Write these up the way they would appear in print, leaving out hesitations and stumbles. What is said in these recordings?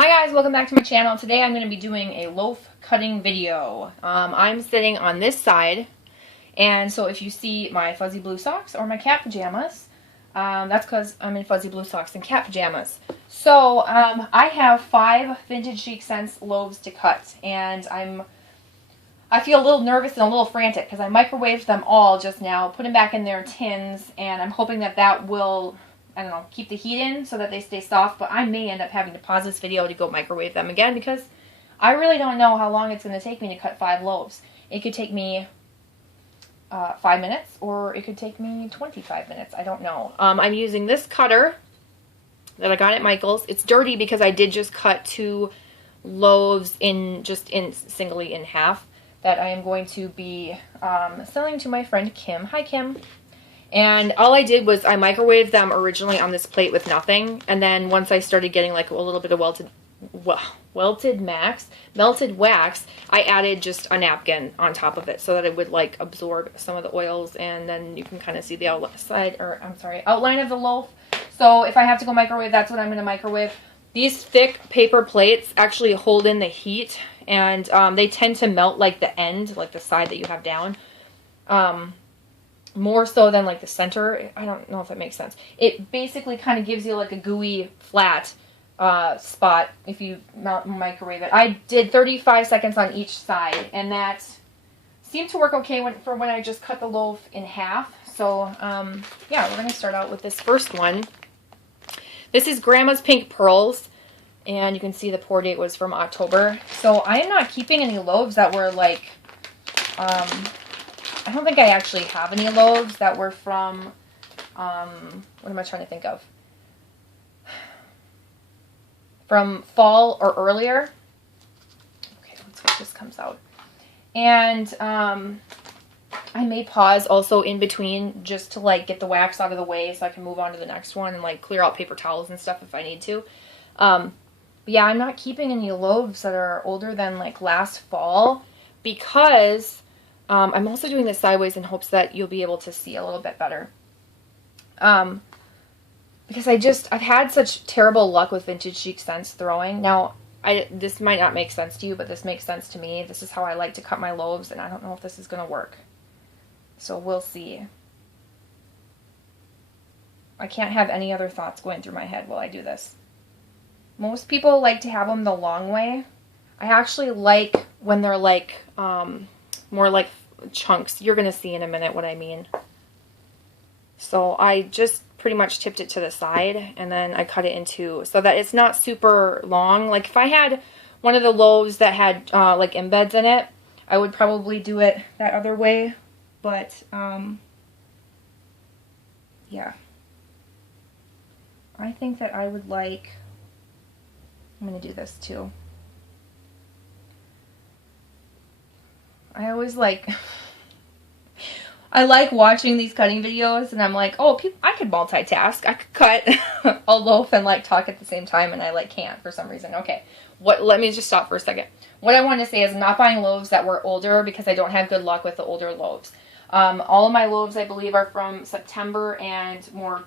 Hi guys, welcome back to my channel. Today I'm going to be doing a loaf cutting video. I'm sitting on this side, and so if you see my fuzzy blue socks or my cat pajamas, that's because I'm in fuzzy blue socks and cat pajamas. So I have 5 Vintage Chic Scents loaves to cut, and I feel a little nervous and a little frantic because I microwaved them all just now, put them back in their tins, and I'm hoping that that will, I don't know, keep the heat in so that they stay soft, but I may end up having to pause this video to go microwave them again because I really don't know how long it's going to take me to cut 5 loaves. It could take me 5 minutes, or it could take me 25 minutes. I don't know. I'm using this cutter that I got at Michael's. It's dirty because I did just cut 2 loaves singly in half that I am going to be selling to my friend Kim. Hi, Kim. And all I did was I microwaved them originally on this plate with nothing, and then once I started getting like a little bit of melted wax, I added just a napkin on top of it so that it would like absorb some of the oils, and then you can kind of see the outline of the loaf. So if I have to go microwave, that's what I'm going to microwave. These thick paper plates actually hold in the heat, and they tend to melt like the end, like the side that you have down. More so than like the center. I don't know if that makes sense. It basically kind of gives you like a gooey flat spot if you microwave it. I did 35 seconds on each side, and that seemed to work okay for when I just cut the loaf in half. So yeah, we're going to start out with this first one. This is Grandma's Pink Pearls, and you can see the pour date was from October. So I am not keeping any loaves that were like I don't think I actually have any loaves that were from, what am I trying to think of? From fall or earlier. Okay, let's hope this comes out. And I may pause also in between just to like get the wax out of the way so I can move on to the next one and like clear out paper towels and stuff if I need to. But yeah, I'm not keeping any loaves that are older than like last fall because I'm also doing this sideways in hopes that you'll be able to see a little bit better. Because I've had such terrible luck with Vintage Chic Scents throwing. Now, this might not make sense to you, but this makes sense to me. This is how I like to cut my loaves, and I don't know if this is going to work. So we'll see. I can't have any other thoughts going through my head while I do this. Most people like to have them the long way. I actually like when they're like, more like chunks. You're going to see in a minute what I mean. So I just pretty much tipped it to the side, and then I cut it in 2 so that it's not super long. Like if I had one of the loaves that had like embeds in it, I would probably do it that other way. But yeah. I think that I would like, I'm going to do this too. I always like, I like watching these cutting videos, and I'm like, oh, I could multitask. I could cut a loaf and like talk at the same time, and I like can't for some reason. Okay, let me just stop for a second. What I want to say is I'm not buying loaves that were older because I don't have good luck with the older loaves. All of my loaves, I believe, are from September and more,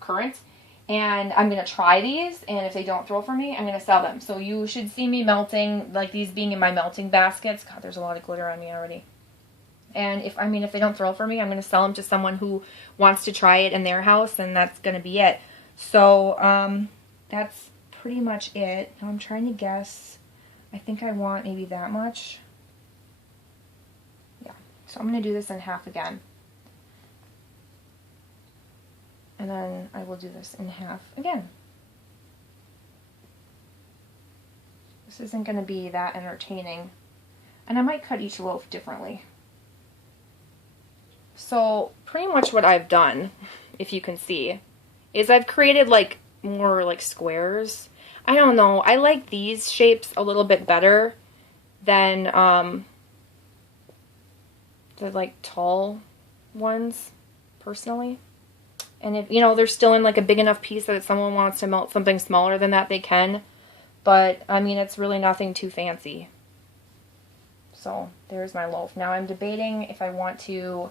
current. And I'm going to try these, and if they don't throw for me, I'm going to sell them. So you should see me melting, like these being in my melting baskets. God, there's a lot of glitter on me already. And if they don't throw for me, I'm going to sell them to someone who wants to try it in their house, and that's going to be it. So that's pretty much it. Now I'm trying to guess. I think I want maybe that much. Yeah. So I'm going to do this in half again. And then I will do this in half again. This isn't going to be that entertaining. And I might cut each loaf differently. So pretty much what I've done, if you can see, is I've created like more like squares. I don't know. I like these shapes a little bit better than the like tall ones, personally. And if, they're still in like a big enough piece that if someone wants to melt something smaller than that, they can. But, I mean, it's really nothing too fancy. So, there's my loaf. Now I'm debating if I want to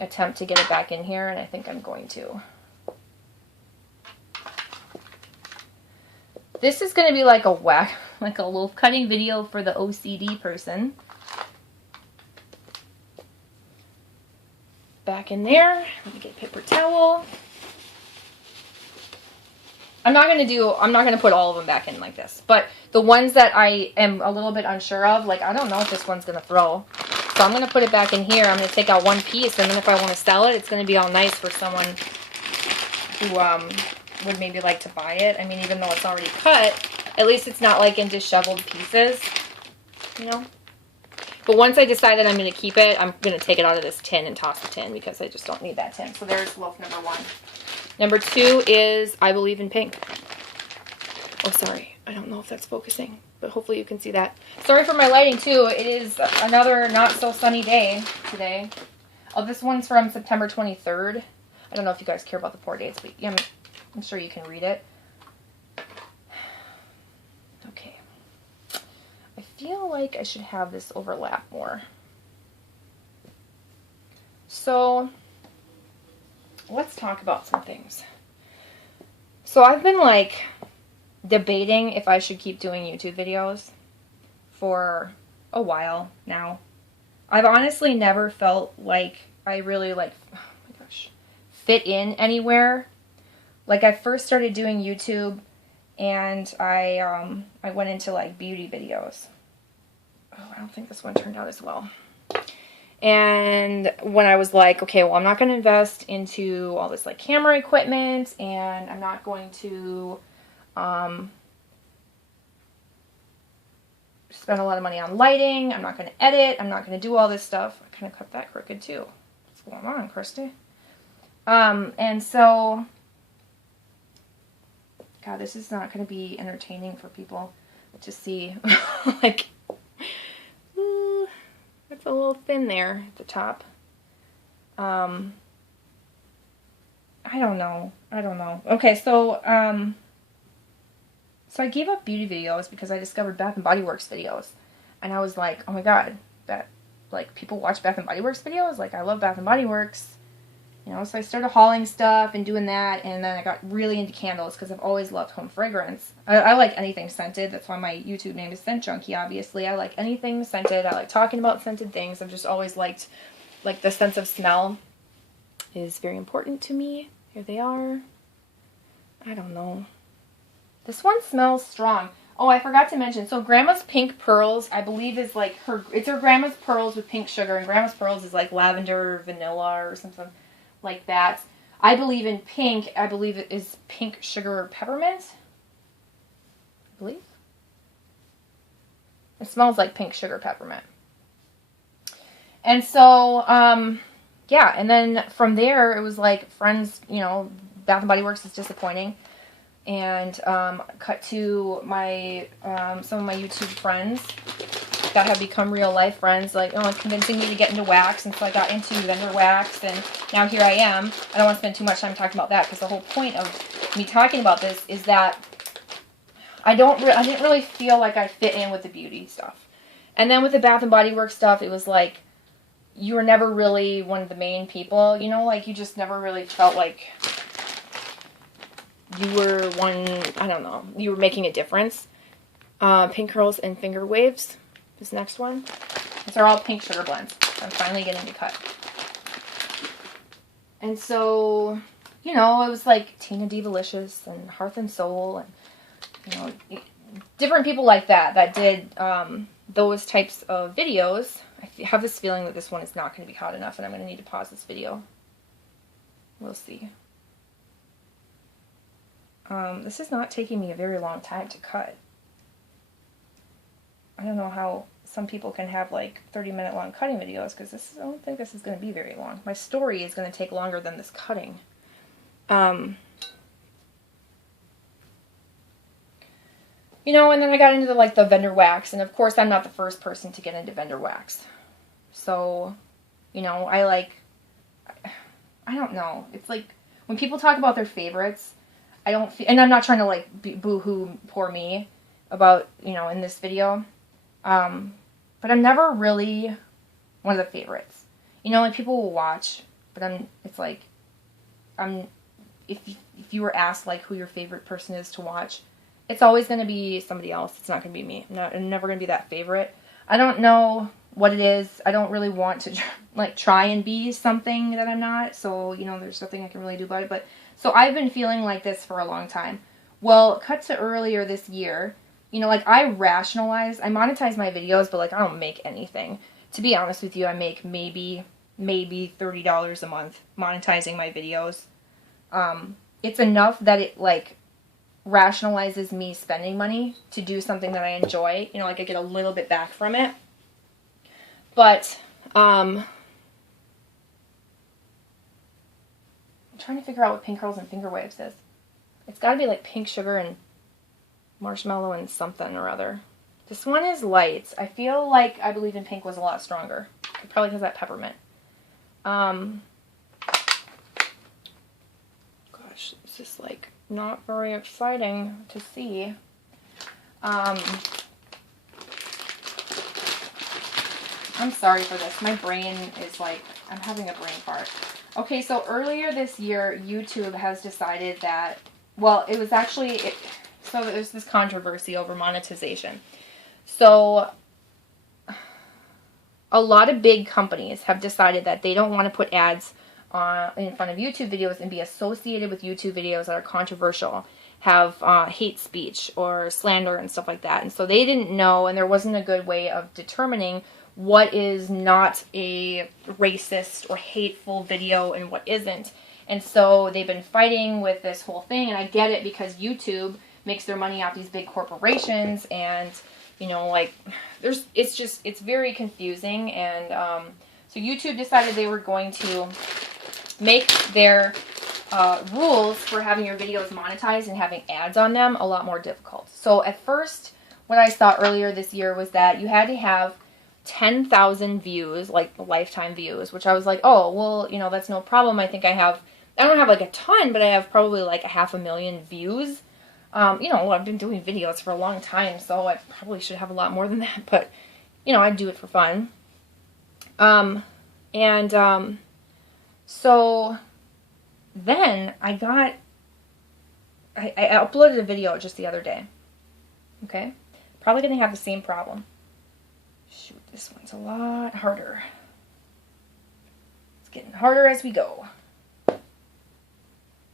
attempt to get it back in here, and I think I'm going to. this is going to be like a loaf cutting video for the OCD person. Back in there. Let me get a paper towel. I'm not going to put all of them back in like this. But the ones that I am a little bit unsure of, like I don't know if this one's going to throw. So I'm going to put it back in here. I'm going to take out one piece, and then if I want to sell it, it's going to be all nice for someone who would maybe like to buy it. I mean, even though it's already cut, at least it's not like in disheveled pieces, you know? But once I decided I'm going to keep it, I'm going to take it out of this tin and toss the tin because I just don't need that tin. So there's loaf number 1. Number 2 is I Believe in Pink. Oh, sorry. I don't know if that's focusing, but hopefully you can see that. Sorry for my lighting, too. It is another not-so-sunny day today. Oh, this one's from September 23rd. I don't know if you guys care about the pour dates, but yeah, I'm sure you can read it. Okay. I feel like I should have this overlap more. So, let's talk about some things. So I've been like debating if I should keep doing YouTube videos for a while now. I've honestly never felt like I really like, oh my gosh, fit in anywhere. Like I first started doing YouTube and I went into like beauty videos. Oh, I don't think this one turned out as well. And when I was like, okay, well, I'm not going to invest into all this like camera equipment, and I'm not going to spend a lot of money on lighting. I'm not going to edit. I'm not going to do all this stuff. I kind of cut that crooked too. What's going on, Christy? And so, God, this is not going to be entertaining for people to see. Like, it's a little thin there at the top. I don't know. Okay, so I gave up beauty videos because I discovered Bath and Body Works videos. And I was like, oh my god, like, people watch Bath and Body Works videos? Like, I love Bath and Body Works. You know, so I started hauling stuff and doing that, and then I got really into candles because I've always loved home fragrance. I like anything scented. That's why my YouTube name is Scent Junkie, obviously. I like anything scented. I like talking about scented things. I've just always liked, like, the sense of smell is very important to me. Here they are. I don't know. This one smells strong. Oh, I forgot to mention. So Grandma's Pink Pearls, I believe, is like it's her Grandma's Pearls with pink sugar, and Grandma's Pearls is like lavender, vanilla, or something like that. I Believe in Pink, I believe it is pink sugar peppermint. I believe. It smells like pink sugar peppermint. And so, yeah, and then from there, it was like friends, you know, Bath & Body Works is disappointing. And cut to my some of my YouTube friends that have become real life friends, like, oh, convincing me to get into wax, and so I got into vendor wax, and now here I am. I don't want to spend too much time talking about that because the whole point of me talking about this is that I didn't really feel like I fit in with the beauty stuff. And then with the Bath and Body Works stuff, it was like you were never really one of the main people, you know, like you just never really felt like you were one, I don't know, you were making a difference. Pink Curls and Finger Waves, this next one. These are all pink sugar blends. I'm finally getting to cut. And so, you know, it was like Tina Divalicious and Hearth and Soul and, you know, different people like that did those types of videos. I have this feeling that this one is not going to be hot enough and I'm going to need to pause this video. We'll see. This is not taking me a very long time to cut. I don't know how some people can have like 30-minute long cutting videos because I don't think this is going to be very long. My story is going to take longer than this cutting. You know, and then I got into the vendor wax, and of course I'm not the first person to get into vendor wax. So, you know, I don't know. It's like when people talk about their favorites, I don't feel, and I'm not trying to like boo-hoo poor me about, you know, in this video, but I'm never really one of the favorites. You know, like people will watch, but if you were asked like who your favorite person is to watch, It's always going to be somebody else. It's not going to be me. I'm never going to be that favorite. I don't know what it is. I don't really want to like try and be something that I'm not. So, you know, there's nothing I can really do about it. But so I've been feeling like this for a long time. Well, cut to earlier this year, you know, like I monetize my videos, but like I don't make anything. To be honest with you, I make maybe $30 a month monetizing my videos. It's enough that it like rationalizes me spending money to do something that I enjoy. You know, like I get a little bit back from it. But I'm trying to figure out what Pink Curls and Finger Waves is. It's got to be like pink sugar and marshmallow and something or other. This one is light. I feel like I Believe in Pink was a lot stronger. Probably because of that peppermint. Gosh, this is like not very exciting to see. I'm sorry for this. My brain is like, I'm having a brain fart. Okay, so earlier this year, YouTube has decided that, well, it was actually, so there's this controversy over monetization. So a lot of big companies have decided that they don't want to put ads in front of YouTube videos and be associated with YouTube videos that are controversial, have hate speech or slander and stuff like that. And so they didn't know, and there wasn't a good way of determining what is not a racist or hateful video and what isn't. And so they've been fighting with this whole thing, and I get it because YouTube makes their money off these big corporations, and you know, like it's very confusing. And so YouTube decided they were going to make their rules for having your videos monetized and having ads on them a lot more difficult. So at first, what I saw earlier this year was that you had to have 10,000 views, like lifetime views, which I was like, oh, well, you know, that's no problem. I don't have like a ton, but I have probably like 500,000 views. You know, I've been doing videos for a long time, so I probably should have a lot more than that, but, you know, I do it for fun. So then I uploaded a video just the other day. Okay? Probably going to have the same problem. Shoot, this one's a lot harder. It's getting harder as we go.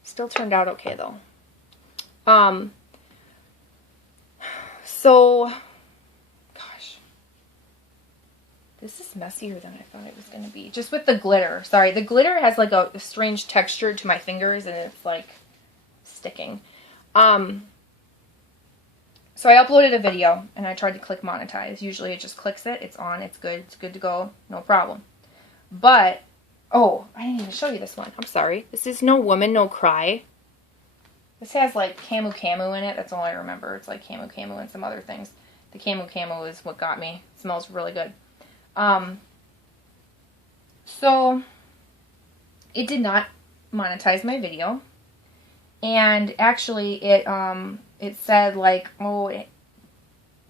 Still turned out okay, though. So, gosh. This is messier than I thought it was going to be. Just with the glitter. Sorry, the glitter has like a strange texture to my fingers, and it's like sticking. So I uploaded a video, and I tried to click monetize. Usually it just clicks it, it's on, it's good to go, no problem. But, oh, I didn't even show you this one. I'm sorry. This is No Woman, No Cry. This has like Camu Camu in it. That's all I remember. It's like Camu Camu and some other things. The Camu Camu is what got me. It smells really good. So it did not monetize my video. And actually it said like, oh,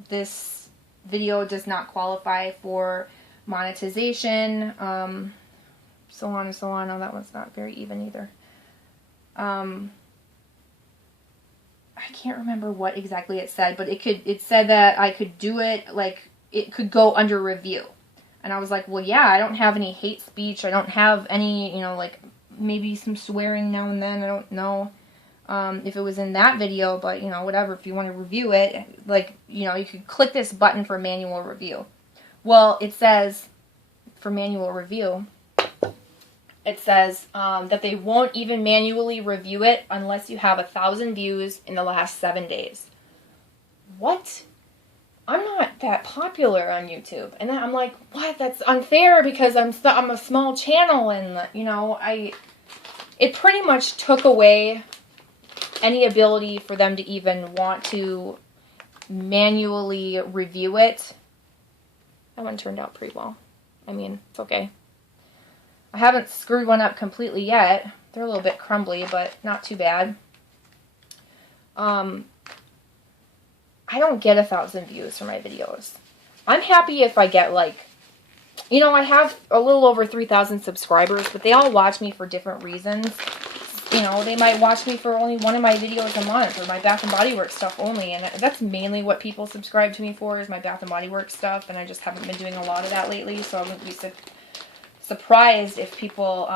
this video does not qualify for monetization. So on and so on. Oh, that one's not very even either. I can't remember what exactly it said, but it said that I could do it, like, it could go under review. And I was like, well, yeah, I don't have any hate speech. I don't have any, you know, like, maybe some swearing now and then. I don't know if it was in that video, but, you know, whatever. If you want to review it, like, you know, you could click this button for manual review. Well, it says, for manual review, it says that they won't even manually review it unless you have 1,000 views in the last 7 days. What? I'm not that popular on YouTube. And then I'm like, what? That's unfair because I'm a small channel, and, you know, it pretty much took away any ability for them to even want to manually review it. That one turned out pretty well. I mean, it's okay. I haven't screwed one up completely yet. They're a little bit crumbly, but not too bad. I don't get 1,000 views for my videos. I'm happy if I get, like, you know, I have a little over 3,000 subscribers, but they all watch me for different reasons. you know, they might watch me for only one of my videos a month, or my Bath and Body Works stuff only, and that's mainly what people subscribe to me for, is my Bath and Body Works stuff, and I just haven't been doing a lot of that lately, so I wouldn't be surprised if people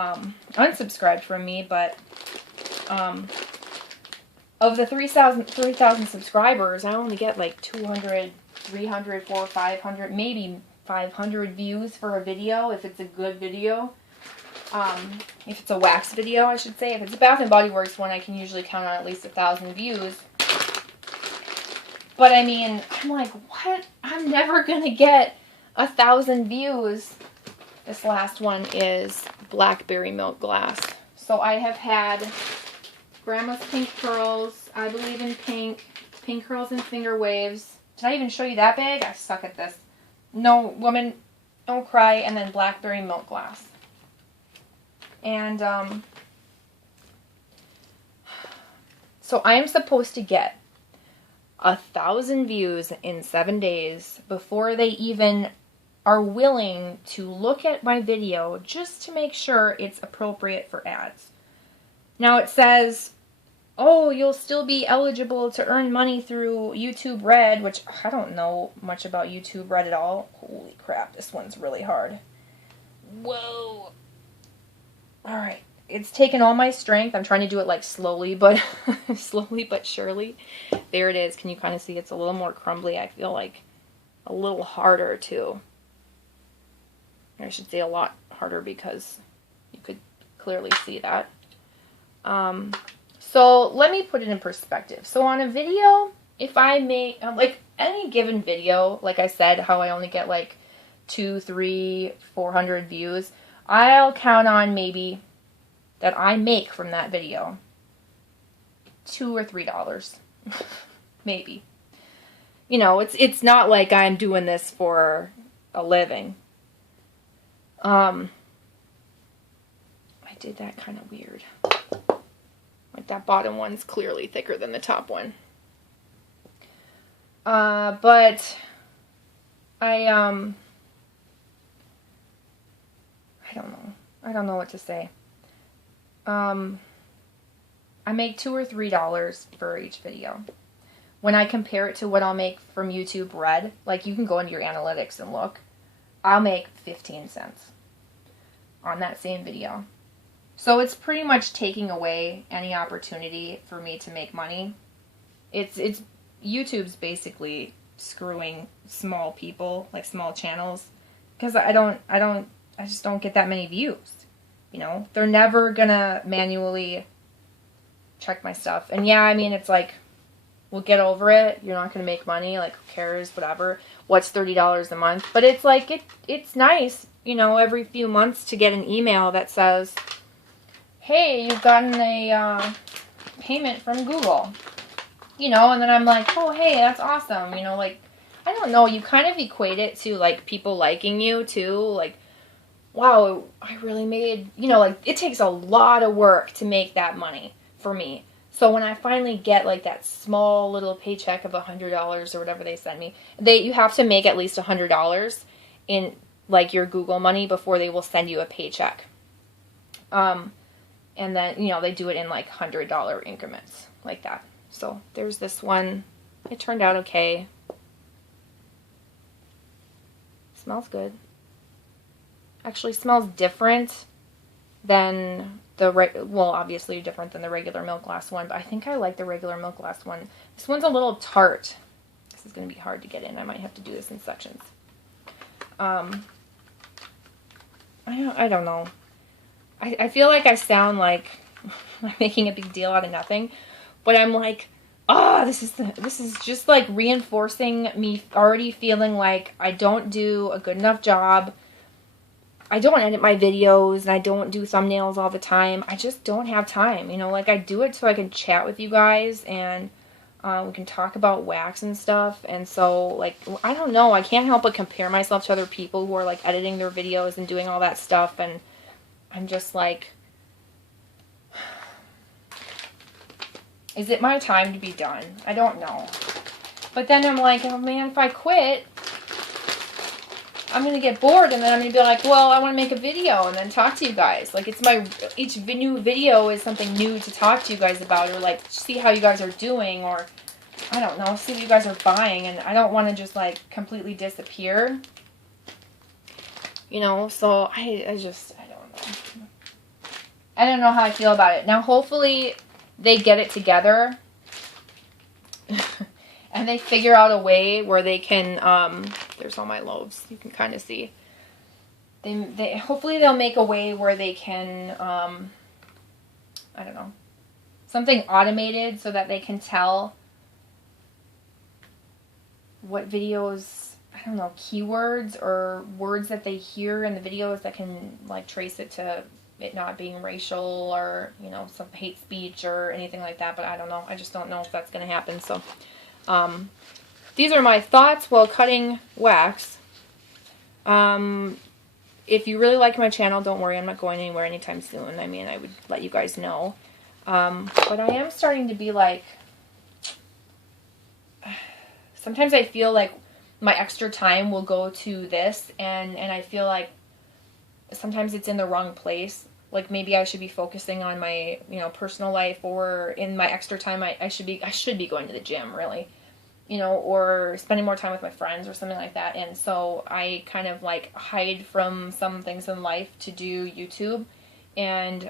unsubscribed from me. But of the 3,000 subscribers, I only get like 200, 300, 400, 500, maybe 500 views for a video, if it's a good video. If it's a wax video, I should say. If it's a Bath and Body Works one, I can usually count on at least 1,000 views. But I mean, I'm like, what? I'm never gonna get 1,000 views. This last one is Blackberry Milk Glass. So I have had Grandma's Pink Curls, I Believe in Pink, Pink Curls and Finger Waves. Did I even show you that big? I suck at this. No, Woman, Don't Cry, and then Blackberry Milk Glass. And, so I am supposed to get 1,000 views in 7 days before they even are willing to look at my video just to make sure it's appropriate for ads. Now it says, oh, you'll still be eligible to earn money through YouTube Red, which I don't know much about YouTube Red at all. Holy crap, this one's really hard. Whoa. Alright, it's taken all my strength. I'm trying to do it like slowly, but slowly but surely. There it is. Can you kind of see it's a little more crumbly? I feel like a little harder too. I should say a lot harder because you could clearly see that. So let me put it in perspective. So on a video, if I make, like any given video, like I said, how I only get like 200, 300, 400 views, I'll count on maybe that I make from that video $2 or $3. Maybe. You know, it's not like I'm doing this for a living. I did that kind of weird. Like that bottom one's clearly thicker than the top one. But I don't know. I don't know what to say. I make $2 or $3 for each video. When I compare it to what I'll make from YouTube Red, like you can go into your analytics and look, I'll make 15 cents on that same video. So it's pretty much taking away any opportunity for me to make money. It's YouTube's basically screwing small people, like small channels, because I just don't get that many views. You know, they're never gonna manually check my stuff. And yeah, I mean, it's like, we'll get over it. You're not gonna make money. Like, who cares? Whatever. What's $30 a month? But it's like, it's nice, you know, every few months to get an email that says, hey, you've gotten a payment from Google. You know, and then I'm like, oh, hey, that's awesome. You know, like, I don't know. You kind of equate it to, like, people liking you, too. Like, wow, I really made, you know, like, it takes a lot of work to make that money for me. So when I finally get, like, that small little paycheck of $100 or whatever they send me, you have to make at least $100 in, like, your Google money before they will send you a paycheck. And then, you know, they do it in, like, $100 increments, like that. So there's this one. It turned out okay. Smells good. Actually smells different than well, obviously different than the regular milk glass one, but I think I like the regular milk glass one. This one's a little tart. This is going to be hard to get in. I might have to do this in sections. I don't know. I feel like I sound like I'm making a big deal out of nothing, but I'm like, this is just like reinforcing me already feeling like I don't do a good enough job. I don't edit my videos, and I don't do thumbnails all the time. I just don't have time, you know, like I do it so I can chat with you guys, and we can talk about wax and stuff, and so, like, I don't know, I can't help but compare myself to other people who are, like, editing their videos and doing all that stuff, and I'm just like, is it my time to be done? I don't know. But then I'm like, oh man, if I quit, I'm going to get bored, and then I'm going to be like, well, I want to make a video and then talk to you guys. Like, each new video is something new to talk to you guys about, or like see how you guys are doing, or I don't know, see what you guys are buying. And I don't want to just like completely disappear, you know. So I don't know. I don't know how I feel about it. Now, hopefully they get it together and they figure out a way where they can, there's all my loaves, you can kind of see. Hopefully they'll make a way where they can, I don't know, something automated so that they can tell what videos, I don't know, keywords or words that they hear in the videos that can like trace it to it not being racial or, you know, some hate speech or anything like that. But I don't know. I just don't know if that's going to happen. So these are my thoughts while cutting wax. If you really like my channel, don't worry, I'm not going anywhere anytime soon. I mean, I would let you guys know. But I am starting to be like, sometimes I feel like my extra time will go to this, and I feel like sometimes it's in the wrong place. Like maybe I should be focusing on my, you know, personal life, or in my extra time I should be going to the gym, really, you know, or spending more time with my friends or something like that. And so I kind of like hide from some things in life to do YouTube. And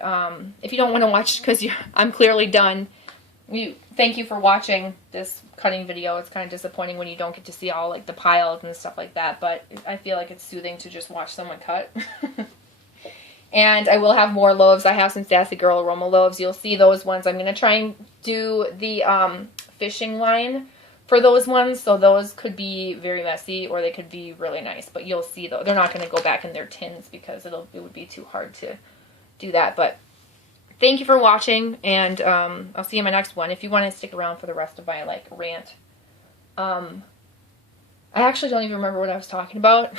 if you don't want to watch because I'm clearly done, thank you for watching this cutting video. It's kind of disappointing when you don't get to see all like the piles and stuff like that, but I feel like it's soothing to just watch someone cut. And I will have more loaves. I have some Sassy Girl Aroma loaves. You'll see those ones. I'm going to try and do the fishing line for those ones. So those could be very messy or they could be really nice. But you'll see though. They're not going to go back in their tins because it would be too hard to do that. But thank you for watching. And I'll see you in my next one. If you want to stick around for the rest of my like rant. I actually don't even remember what I was talking about.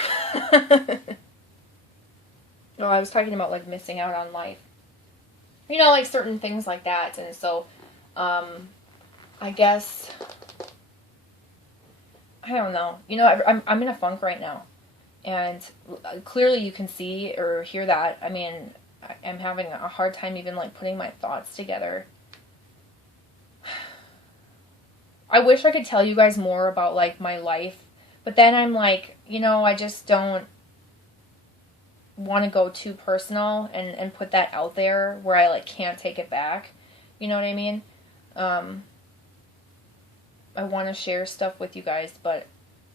No, I was talking about like missing out on life, you know, like certain things like that. And so I guess I don't know, you know, I'm in a funk right now, and clearly you can see or hear that. I mean, I'm having a hard time even like putting my thoughts together. I wish I could tell you guys more about like my life, but then I'm like, you know, I just don't want to go too personal and put that out there where I like can't take it back. You know what I mean? I want to share stuff with you guys, but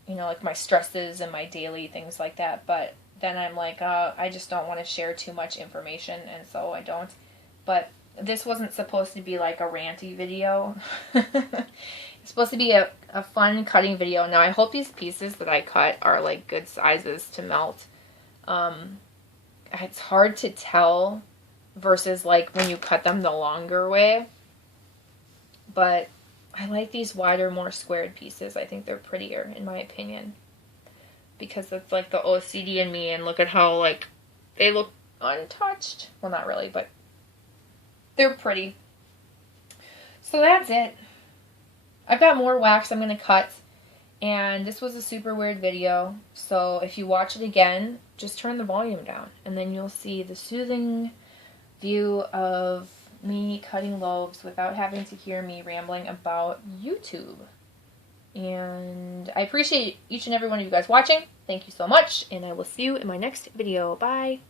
you know, like my stresses and my daily things like that. But then I'm like, I just don't want to share too much information, and so I don't. But this wasn't supposed to be like a ranty video. It's supposed to be a fun cutting video. Now I hope these pieces that I cut are like good sizes to melt. It's hard to tell versus like when you cut them the longer way. But I like these wider, more squared pieces. I think they're prettier in my opinion. Because that's like the OCD in me, and look at how like they look untouched. Well, not really, but they're pretty. So that's it. I've got more wax I'm going to cut. And this was a super weird video, so if you watch it again, just turn the volume down, and then you'll see the soothing view of me cutting loaves without having to hear me rambling about YouTube. And I appreciate each and every one of you guys watching. Thank you so much, and I will see you in my next video. Bye!